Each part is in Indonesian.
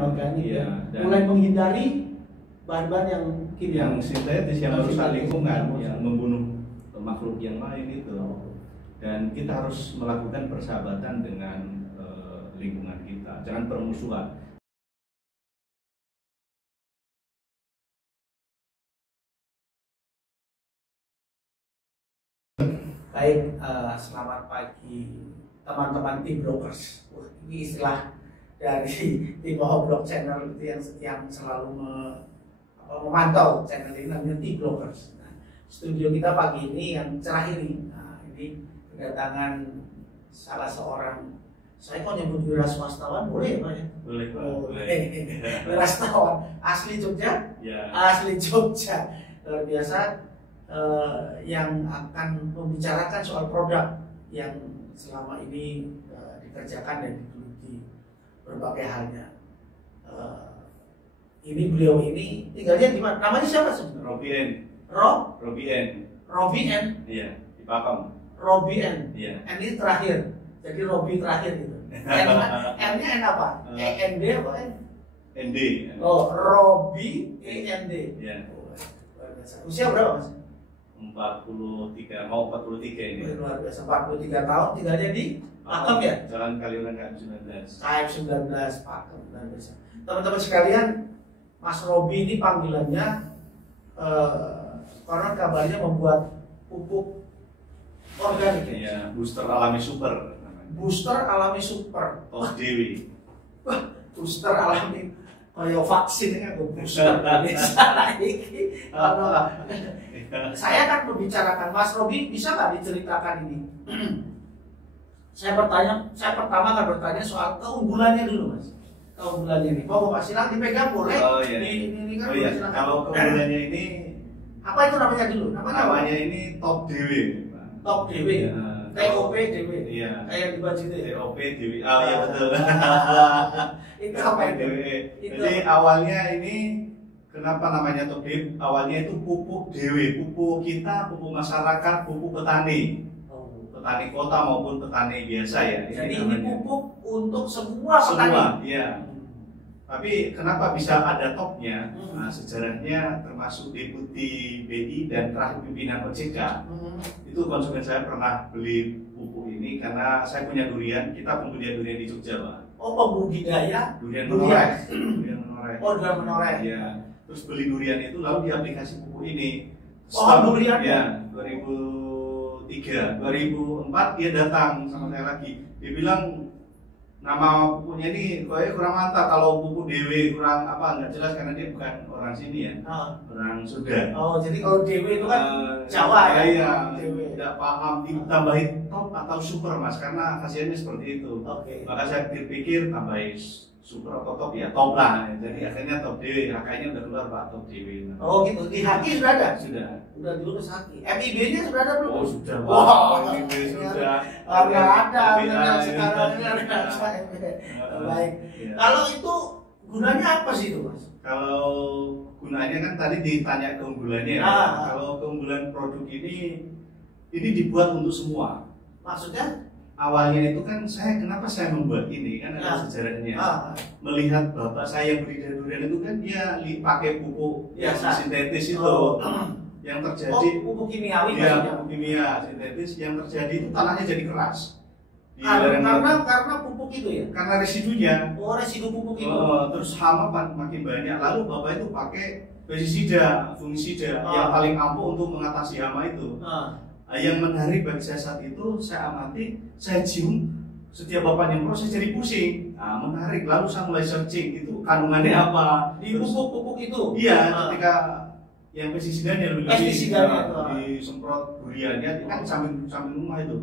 organik Iya, ya. Mulai menghindari bahan-bahan yang kimia, yang sintetis, yang merusak lingkungan, ya. yang membunuh makhluk yang lain itu. Dan kita harus melakukan persahabatan dengan lingkungan kita, jangan permusuhan. Baik, selamat pagi teman-teman tim brokers. Wah, ini istilah dari tim Blog Channel itu yang selalu memantau channel ini, namanya tim brokers. Nah, studio kita pagi ini yang cerah ini, ini kedatangan salah seorang, saya kok nyebut wira swastawan boleh ya Pak ya? Boleh Pak. Boleh. Wira swastawan asli Jogja, Ya. asli Jogja, luar biasa. Yang akan membicarakan soal produk yang selama ini dikerjakan dan digeluti berbagai halnya. Ini beliau ini tinggalnya di mana? Namanya siapa sebenarnya? Robien. Robien. Robien. Iya, di Pakem. Robien. Iya. N ini terakhir. Jadi Robi terakhir gitu. N-nya N apa? END apa N? ND. Oh, Robi END. Iya. Usia berapa Mas? 43, mau 43 ini. Luar biasa, 43 tahun tinggalnya di Pakem ya? Jalan Kaliurang KM 19. KM 19 Pakem. Luar biasa. Teman-teman sekalian, Mas Robi ini panggilannya konon kabarnya membuat pupuk organik. Iya, booster alami super namanya. Booster alami super. Tos Dewi. Wah, booster alami kayak vaksin kan booster. Saya kan membicarakan Mas Robi, bisa nggak diceritakan ini? Saya pertama akan bertanya soal keunggulannya dulu Mas. Keunggulannya ini. Mau Pak silakan dipegang boleh? Oh iya. Ini kan iya. silakan. Kalau keunggulannya ini apa itu namanya dulu? Namanya ini Top Dewi. Top Dewi. Ya. TOP Dewi. Iya. Kayak di baju itu ya. TOP Dewi. Oh iya betul. Itu apa itu? Jadi awalnya ini kenapa namanya Top Dewi? Awalnya itu pupuk Dewi, pupuk kita, pupuk masyarakat, pupuk petani. Petani kota maupun petani biasa ya. Jadi ini pupuk untuk semua petani. Semua, iya. Tapi kenapa bisa ada topnya? Nah, sejarahnya termasuk Deputi BI dan terakhir pimpinan OJK. Itu konsumen saya pernah beli pupuk ini karena saya punya durian. Kita pembudidaya durian di Jogja, Pak. Oh, pembudidaya durian menoreh. Durian menoreh. Oh, durian menoreh. Iya. Terus beli durian itu lalu diaplikasi pupuk ini. Oh, durian ya 2003, 2004 dia datang sama saya lagi. Dia bilang nama pupuknya ini kayaknya kurang mantap, kalau pupuk Dewi kurang apa nggak jelas karena dia bukan orang sini ya, orang Sunda. Oh, jadi kalau Dewi itu kan Jawa ya? Iya, Dewi. tidak paham ditambahin top atau super Mas, karena khasiatnya seperti itu. Maka saya pikir tambahin super atau top ya top lah. Jadi akhirnya Top Dewi, HK-nya udah keluar Pak, Top Dewi. Oh gitu, di Haki sudah ada? Sudah. Udah diurus Haki. MIB-nya sudah ada belum? Oh sudah. Wah, MIB sudah. Nggak ada, sekarang ini ada. Baik. Kalau itu gunanya apa sih itu Mas? Kalau gunanya kan tadi ditanya keunggulannya ya. Kalau keunggulan produk ini dibuat untuk semua. Maksudnya? Awalnya itu kan kenapa saya membuat ini kan ada sejarahnya. Melihat bapak saya yang budidaya durian itu kan dia pakai pupuk yang sintetis itu. Yang terjadi pupuk kimiawi ya, pupuk kimia sintetis yang terjadi itu tanahnya jadi keras. Karena pupuk itu ya? Karena residunya. Oh, residu pupuk itu. Terus hama makin banyak. Lalu bapak itu pakai pestisida, fungisida yang paling ampuh untuk mengatasi hama itu. Yang menarik bagi saya saat itu, saya amati, saya cium, setiap bapak nyemprot saya jadi pusing. Menarik. Lalu saya mulai searching itu kandungannya apa di pupuk-pupuk itu. Iya, ketika yang pestisidanya lebih disemprot duriannya kan samping rumah itu.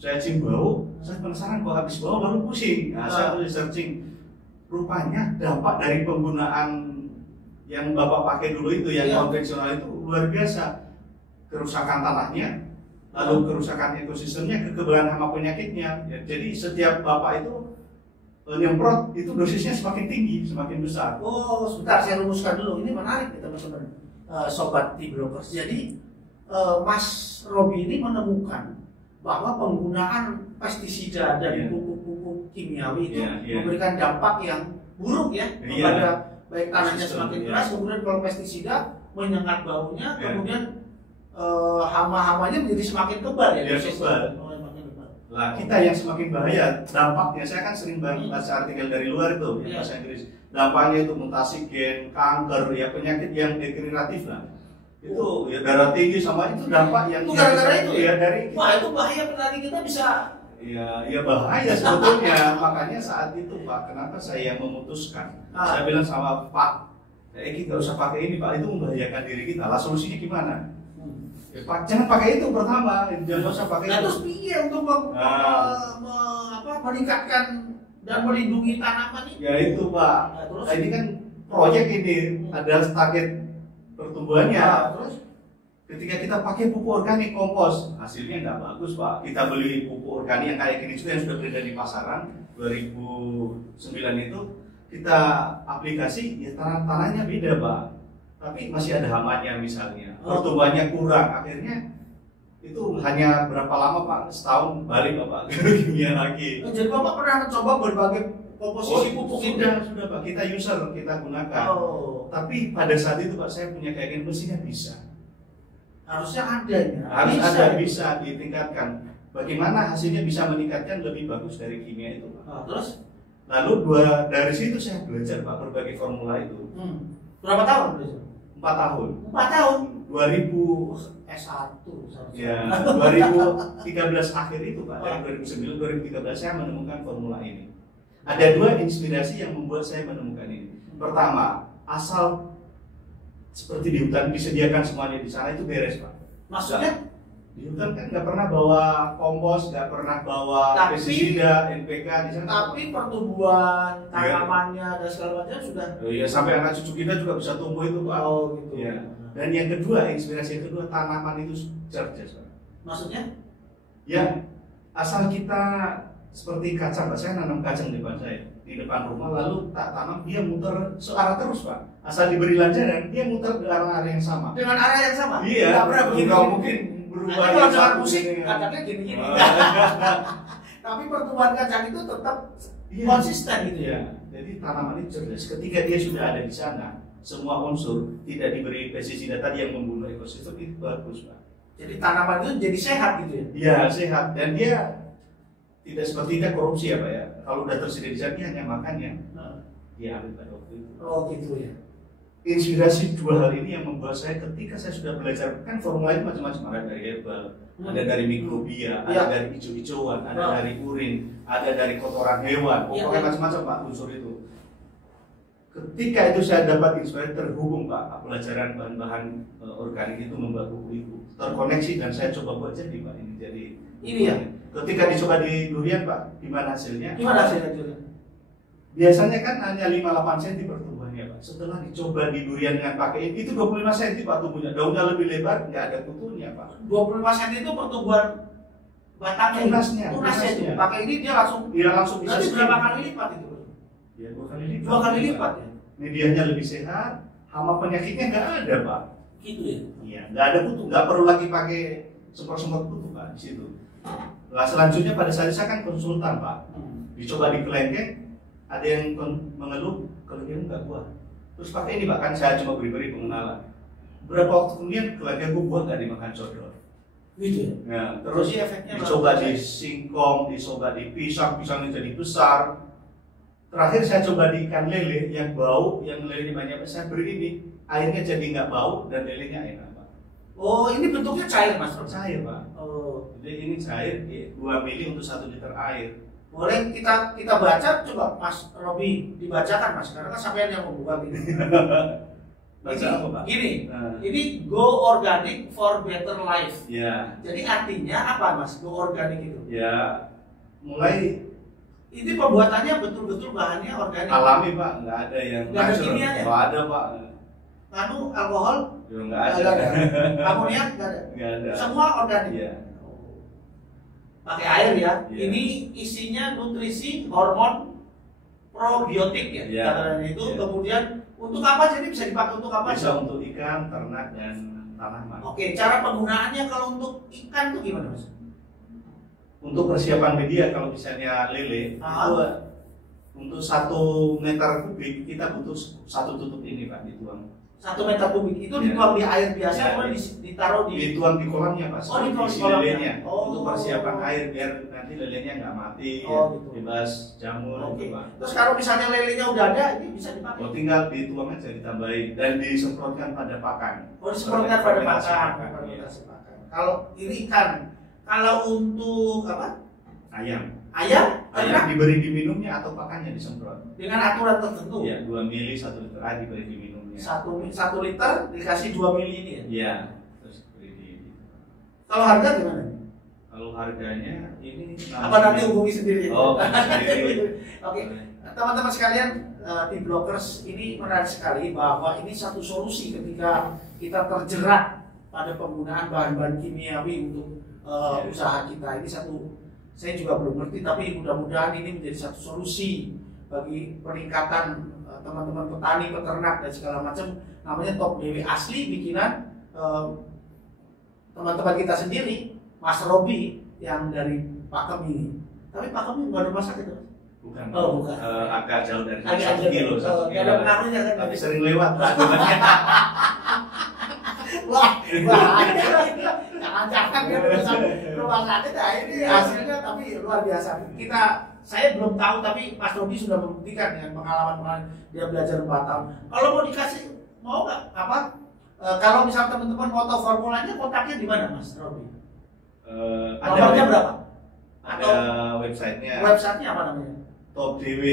Saya cium bau, saya penasaran kok habis bau baru pusing. Saya mulai searching. Rupanya dampak dari penggunaan yang bapak pakai dulu itu yang konvensional itu luar biasa. Kerusakan tanahnya, lalu kerusakan ekosistemnya, kekebalan hama penyakitnya. Ya, jadi setiap bapak itu nyemprot itu dosisnya semakin tinggi, semakin besar. Oh, sebentar saya rumuskan dulu. Ini menarik ya teman-teman, sobat T-Brokers. Jadi Mas Robi ini menemukan bahwa penggunaan pestisida dan pupuk-pupuk kimiawi itu memberikan dampak yang buruk ya kepada baik tanahnya semakin keras, kemudian kalau pestisida menyengat baunya, kemudian hama-hamanya menjadi semakin kebal ya. Kebal. Lah kita yang semakin bahaya dampaknya, saya kan sering baca artikel dari luar itu ya, bahasa Inggris. Dampaknya itu mutasi gen, kanker, ya penyakit yang degeneratif lah. Itu ya darah tinggi sama itu dampak yang itu gara-gara itu ya dari kita. Wah, itu bahaya, petani kita bisa ya bahaya sebetulnya. Makanya saat itu Pak, kenapa saya memutuskan, saya bilang sama Pak, kita nggak usah pakai ini Pak, itu membahayakan diri kita. Lah solusinya gimana? Ya, Pak, jangan pakai itu pertama, jangan usah pakai itu. Terus piye untuk meningkatkan dan melindungi tanaman ini? Ya itu Pak. Nah, ini kan proyek ini ada target pertumbuhannya. Terus ketika kita pakai pupuk organik kompos, hasilnya nggak bagus Pak. Kita beli pupuk organik yang kayak gini juga yang sudah beredar di pasaran 2009 itu, kita aplikasi ya tanahnya beda Pak. Tapi masih ada hamanya misalnya, pertumbuhannya kurang, akhirnya itu hanya berapa lama Pak? Setahun balik Bapak kimia lagi. Jadi Bapak pernah mencoba berbagai komposisi pupuk ini? Sudah Pak, kita user, kita gunakan. Tapi pada saat itu Pak, saya punya keyakinan mesinnya bisa. Harusnya ada ya? Harus ada, bisa ditingkatkan. Bagaimana hasilnya bisa meningkatkan lebih bagus dari kimia itu Pak. Terus? Lalu dari situ saya belajar Pak berbagai formula itu. Berapa tahun belajar? 4 tahun. 4 tahun? 2000 S1 ya, 2013 akhir itu Pak, dari 2009 2013 saya menemukan formula ini. Ada 2 inspirasi yang membuat saya menemukan ini. Pertama, asal seperti di hutan disediakan semuanya di sana itu beres Pak. Maksudnya? Di hutan kan nggak pernah bawa kompos, nggak pernah bawa pestisida, NPK di sana. Tapi pertumbuhan tanamannya dan segala macam sudah. Ya sampai anak cucu kita juga bisa tumbuh itu Pak. Gitu. Ya. Dan yang kedua, inspirasi yang kedua, tanaman itu cerdas Pak. Maksudnya? Ya, asal kita seperti kacang Pak, saya nanam kacang di depan saya, di depan rumah, lalu tak tanam, dia muter searah terus Pak. Asal diberi lancaran, dia muter ke arah yang sama. Dengan arah yang sama? Iya. Nggak pernah begini. Nggak mungkin berubah. Nanti kalau dengan musik, kacangnya gini-gini. Tapi pertumbuhan kacang itu tetap konsisten gitu ya. Jadi tanaman itu cerdas. Ketika dia sudah ada di sana, semua unsur tidak diberi pestisida tadi yang membunuh ekosistem, itu bagus Pak. Jadi tanaman itu jadi sehat gitu ya? Iya sehat, dan dia tidak seperti kita korupsi ya Pak ya. Kalau udah tersedia di sana dia hanya makannya. Dia ambil pada waktu itu. Gitu ya. Inspirasi 2 hal ini yang membuat saya ketika saya sudah belajar, kan formula itu macam-macam, ada dari herbal, ada dari mikrobia, ada dari hijau-hijauan, ada dari urin, ada dari kotoran hewan, pokoknya macam-macam Pak unsur itu. Ketika itu saya dapat inspirasi, terhubung Pak, pelajaran bahan-bahan organik itu membuat buku itu terkoneksi dan saya coba buat jadi Pak ini jadi. Ini ya. Ketika dicoba di durian Pak, gimana hasilnya? Gimana hasilnya durian? Biasanya kan hanya 5-8 cm pertumbuhannya Pak. Setelah dicoba di durian dengan pakai itu 25 cm Pak tumbuhnya. Daunnya lebih lebar, nggak ada kutunya Pak. 25 cm itu pertumbuhan batangnya. Tunasnya itu. Pakai ini dia langsung bisa. Berarti berapa kali lipat itu? Ya 2 kali lipat. 2 kali lipat ya. Medianya lebih sehat, hama penyakitnya nggak ada Pak. Gitu ya? Iya, nggak ada kutu, nggak perlu lagi pakai semprot-semprot kutu Pak di situ. Nah selanjutnya pada saat saya kan konsultan Pak. Dicoba di kelengkeng, ada yang mengeluh kelengkeng nggak buah. Terus pakai ini Pak, kan saya cuma beri-beri pengenalan. Berapa waktu kemudian kelengkeng buah nggak dimakan codol. Gitu ya? Nah, terus dicoba di singkong, dicoba di pisang, pisangnya jadi besar. Terakhir saya coba di ikan lele yang bau, yang lelenya banyak, saya beri ini, airnya jadi nggak bau dan lelenya enak Pak. Oh, ini bentuknya cair Mas? Cair Pak. Jadi ini cair 2 mili untuk 1 liter air. Boleh kita baca, coba Mas Robi dibacakan Mas, karena kan sampean yang membuat ini. Baca apa Pak? Ini Go Organic for Better Life. Ya. Jadi artinya apa Mas, Go Organic itu? Ya, mulai ini pembuatannya betul-betul bahannya organik. Alami Pak, nggak ada yang nggak ada kimia ya? Nggak ada Pak. Alkohol? Ya, nggak ada. Amoniak nggak ada? Nggak ada. Semua organik? Iya. Pakai air ya? Iya. Ini isinya nutrisi, hormon, probiotik ya? Iya. Itu Iya. Kemudian untuk apa? Jadi bisa dipakai untuk apa? Bisa untuk ikan, ternak, dan tanaman. Oke, cara penggunaannya kalau untuk ikan tuh gimana Mas? Untuk persiapan media kalau misalnya lele itu Untuk 1 meter kubik kita butuh 1 tutup ini Pak dituang. 1 meter kubik itu dituang di air biasa atau ditaruh di dituang di kolamnya Pak. Oh, di isi kolamnya. lelenya. Oh. Untuk persiapan air biar nanti lelenya nggak mati, Oh, gitu. bebas jamur Oke. gitu Pak. Terus kalau misalnya lelenya udah ada, ini bisa dipakai. Oh, tinggal dituang aja ditambahin dan disemprotkan pada pakan. Oh, disemprotkan pada pakan. Iya. Kalau ini ikan, kalau untuk apa? Ayam. Ayam, Ayam diberi diminumnya atau pakannya disemprot. dengan aturan tertentu. Ya, 2 mili 1 liter air diberi diminumnya. 1 liter dikasih 2 mili ini ya. Iya, terus beri di. Kalau harga gimana? Kalau harganya ini Apa nanti hubungi sendiri? Oh, sendiri. Oke, teman-teman sekalian, di Blockers ini menarik sekali bahwa ini satu solusi ketika kita terjerat pada penggunaan bahan-bahan kimiawi untuk usaha kita. Ini satu, saya juga belum ngerti, tapi mudah-mudahan ini menjadi satu solusi bagi peningkatan teman-teman petani, peternak dan segala macam. Namanya Top DW asli bikinan teman-teman kita sendiri, Mas Robi yang dari Pakem ini. Tapi Pakem bukan rumah sakit, Mas? Bukan. Oh, bukan. Agak jauh dari Agak 1 kilo. Gak ada pengaruhnya kan? Tapi sering lewat. Wah, jangan-jangan dia lulusan rumah sakit ya, ini hasilnya tapi luar biasa. Saya belum tahu, tapi Mas Robi sudah membuktikan dengan pengalaman dia belajar 4 tahun. Kalau mau dikasih, mau nggak? Kalau misal teman-teman mau tahu formulanya, kontaknya di mana Mas Robi? Nomornya berapa? Ada websitenya. Websitenya apa namanya? Top DW.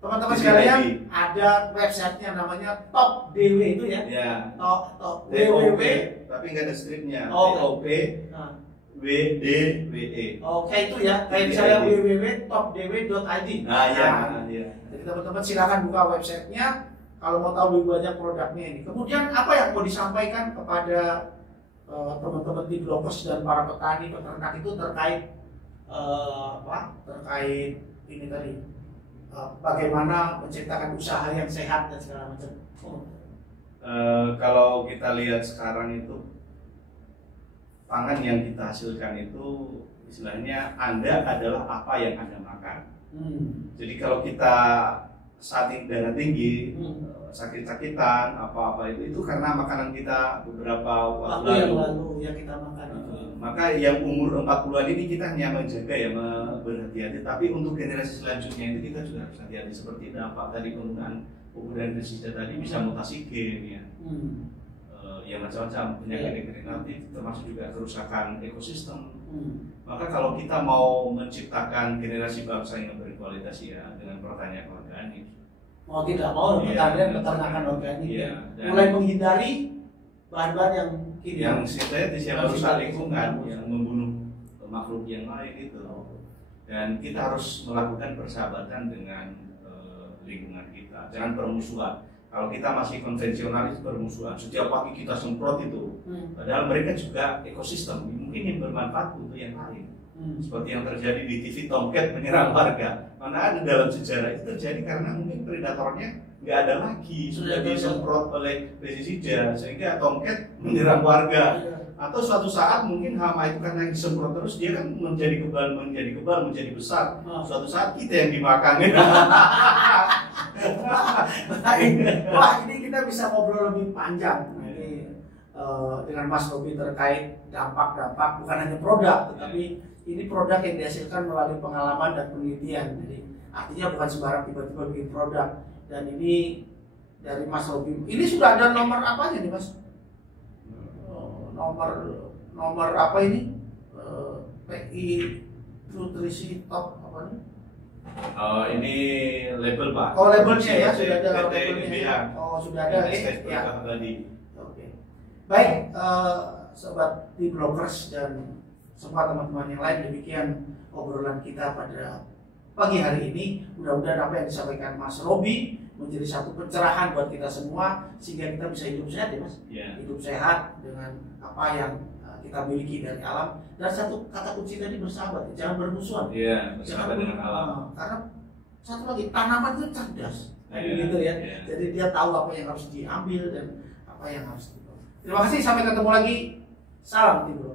Teman-teman sekalian, ada websitenya namanya Top DW itu ya? Ya. Top www, tapi nggak ada stripnya. Oh, TOP WDWE. Oke, itu ya. Kayak misalnya www.topdw.id. Nah, iya. Jadi teman-teman silakan buka websitenya kalau mau tahu lebih banyak produknya ini. Kemudian apa yang mau disampaikan kepada teman-teman di Blockers dan para petani peternak itu terkait terkait ini tadi, bagaimana menciptakan usaha yang sehat dan segala macam. Kalau kita lihat sekarang itu pangan yang kita hasilkan itu istilahnya Anda adalah apa yang Anda makan. Jadi kalau kita saat ini darah tinggi, sakit-sakitan, apa-apa itu karena makanan kita beberapa waktu yang lalu yang kita makan itu. Maka yang umur 40-an ini kita hanya menjaga ya, berhati-hati. Tapi untuk generasi selanjutnya itu kita juga harus hati-hati seperti dampak tadi penggunaan pestisida tadi bisa mutasi gen ya. Ya macam-macam penyakit degeneratif termasuk juga kerusakan ekosistem. Maka kalau kita mau menciptakan generasi bangsa yang berkualitas ya dengan pertanian organik. Mau tidak mau pertanian peternakan organik. Iya, mulai menghindari bahan-bahan yang yang sintetis yang merusak lingkungan, yang membunuh makhluk yang lain itu. Dan kita harus melakukan persahabatan dengan lingkungan kita, jangan permusuhan. Kalau kita masih konvensional itu permusuhan, setiap pagi kita semprot itu, padahal mereka juga ekosistem, mungkin yang bermanfaat untuk yang lain. Seperti yang terjadi di TV Tomcat menyerang warga, mana ada dalam sejarah itu terjadi karena mungkin predatornya nggak ada lagi, sudah disemprot oleh pestisida sehingga Tomcat menyerang warga. Atau suatu saat mungkin hama itu karena disemprot terus dia kan menjadi kebal, menjadi besar. Suatu saat kita yang dimakan. Wah, ini kita bisa ngobrol lebih panjang ini dengan Mas Robi terkait dampak-dampak bukan hanya produk, tetapi ini produk yang dihasilkan melalui pengalaman dan penelitian. Jadi artinya bukan sembarang tiba-tiba bikin produk. Dan ini dari Mas Robi. Ini sudah ada nomor apanya nih Mas? Nomor apa ini? PI Nutrisi Top apa nih? Ini label Pak. Oh, labelnya ya, sudah ada labelnya. Oh, sudah ada ya. Oke. Baik, sobat di Blockers dan semua teman-teman yang lain, demikian obrolan kita pada pagi hari ini. Mudah-mudahan apa yang disampaikan Mas Robi menjadi satu pencerahan buat kita semua sehingga kita bisa hidup sehat ya Mas. Hidup sehat dengan apa yang kita miliki dari alam. Dan satu kata kunci tadi bersahabat, jangan bermusuhan. Bersahabat dengan alam. Karena satu lagi, tanaman itu cerdas, gitu ya. Jadi dia tahu apa yang harus diambil dan apa yang harus dibawa. Terima kasih, sampai ketemu lagi. Salam Timur.